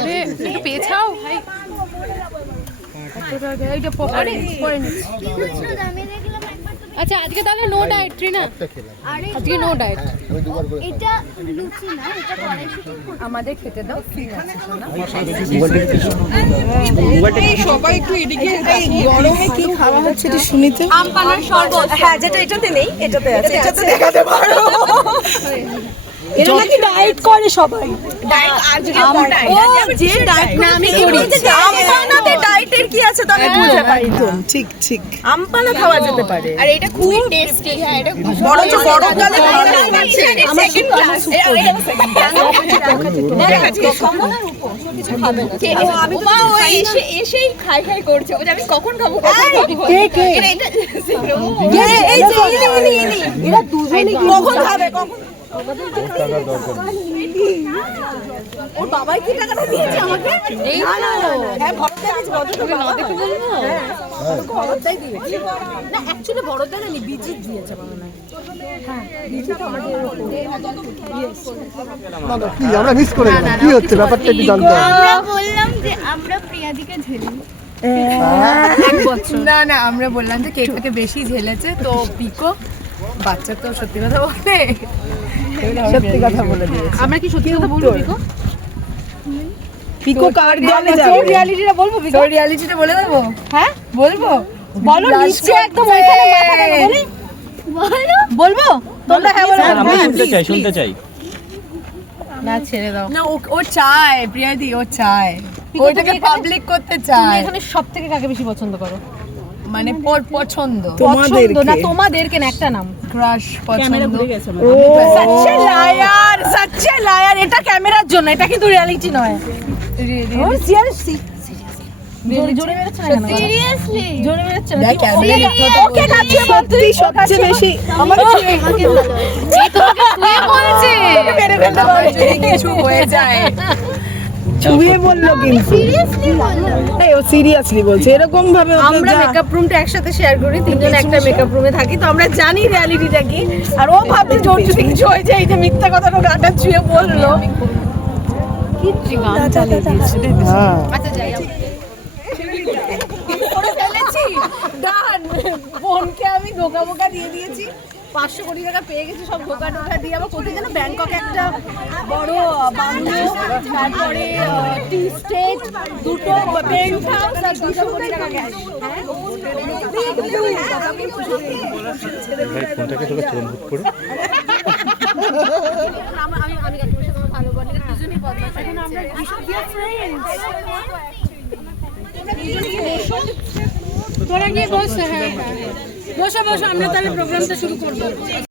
আরে একটু পেছাও ভাই। আচ্ছা আজকে তাহলে নো ডায়েট ট্রিনা, আজকে নো ডায়েট। এটা লুচি না, এটা কড়াইশুঁটি। আমাদের খেতে দাও, ঠিক আছে সোনা। সবাই একটু এদিকে গরমে কি খাওয়া হচ্ছে এটা শুনিতে। আম পানার শরবত, হ্যাঁ যেটা এটাতে নেই, এটাতে আছে, এটাতে দেখাতে পারো। এরা নাকি ডায়েট করে সবাই। ডায়েট আজকে যে ডায়েট না আমি করি। আমপানাতে ডায়েটের কি আছে তো আমি বুঝতে পারি না। ঠিক ঠিক আমপানা খাওয়া যেতে পারে। আর এটা খুব টেস্টি। হ্যাঁ এটা বড় যে বড় গালে খাওয়া যাচ্ছে। আমার সেকেন্ড ক্লাস আমি তো এসেই খাই খাই করছে, বলে আমি কখন খাবো এরা দুজনে কখন খাবে কখন। ওর বাবাই কি টাকাটা দিয়েছে আমাকে? এই না হ্যাঁ ভরতে দিয়েছে, ভরতে না দেখে বলবো। ভরতেই দিয়েছে না, অ্যাকচুয়ালি বড়টা না বিজিত দিয়েছে মনে হয়। হ্যাঁ বিজিত আমাদের কি আমরা মিস করে গেলাম, কি হচ্ছে ব্যাপারটা একটু জানতে হবে। আমরা বললাম যে আমরা প্রিয়াদিকে ঝেলি। না না আমরা বললাম যে কেকটাকে বেশি ঝেলেছে তো পিকো বাচ্চা তো সত্যি কথা বলে, সত্যি কথা বলে দিয়েছে। আমরা কি সত্যি কথা বলবো পিকো? পিকো কার দলে যাবে? তোর রিয়ালিটিটা বলবো পিকো? তোর রিয়ালিটিটা বলে দেবো? হ্যাঁ বলবো, বলো নিচে একদম ওইখানে মাথাটা বলি বলো বলবো তোমরা। হ্যাঁ বলো। আমরা শুনতে চাই। না ছেড়ে দাও না, ও চায় প্রিয়াদি, ও চায় ওইটাকে পাবলিক করতে চায়। এখানে সবথেকে কাকে বেশি পছন্দ করো? মানে পছন্দ তোমাদেরকে না, তোমাদেরকে না, একটা নাম ক্রাশ পছন্দ। সচ্চে লায়ার, এটা ক্যামেরার জন্য, এটা কিন্তু রিয়ালিটি নয়। ও সিরিয়াসলি জোরে মেরেছে না কেন? সিরিয়াসলি জোরে মেরেছে না? দেখ ক্যামেরা ওকে কাছে সত্যি সবচেয়ে বেশি আমার আমাকে ভালো এই তোমাকে তুই বলছে মেরে ফেলতে পারে যদি কিছু হয়ে যায়। ছুঁয়ে বললো কিন্তু সিরিয়াসলি বললাম। এই ও সিরিয়াসলি বলছে এরকম ভাবে। আমরা মেকআপ রুমটা একসাথে শেয়ার করি, তিনজন একটা মেকআপ রুমে থাকি, তো আমরা জানি রিয়ালিটিটা কি। আর ও ভাবছে জোর যদি কিছু হয়ে যায়, এই যে মিথ্যা কথাটা গাটা ছুঁয়ে বললো। গান চালিয়ে দিয়েছে। হ্যাঁ আচ্ছা যাই করে ফেলেছি ডান। বোনকে আমি ধোকা বোকা দিয়ে দিয়েছি, 500 কোটি টাকা পেয়ে গেছি, সব ধোকা টোকা দিয়ে। আবার কোথায় যেন ব্যাংককে একটা বড় বাংলো, তারপরে টি স্টেট, দুটো পেন্ট হাউস আর 200 কোটি টাকা ক্যাশ। ভাই ফোনটাকে তোকে চোখ ভুট করে আমি কাকিমার সাথে ভালো বলি, দুজনেই বদমাশ। এখন আমরা তোরা গিয়ে বসে, হ্যাঁ বসো বসো, আমরা তাহলে প্রোগ্রামটা শুরু করবো।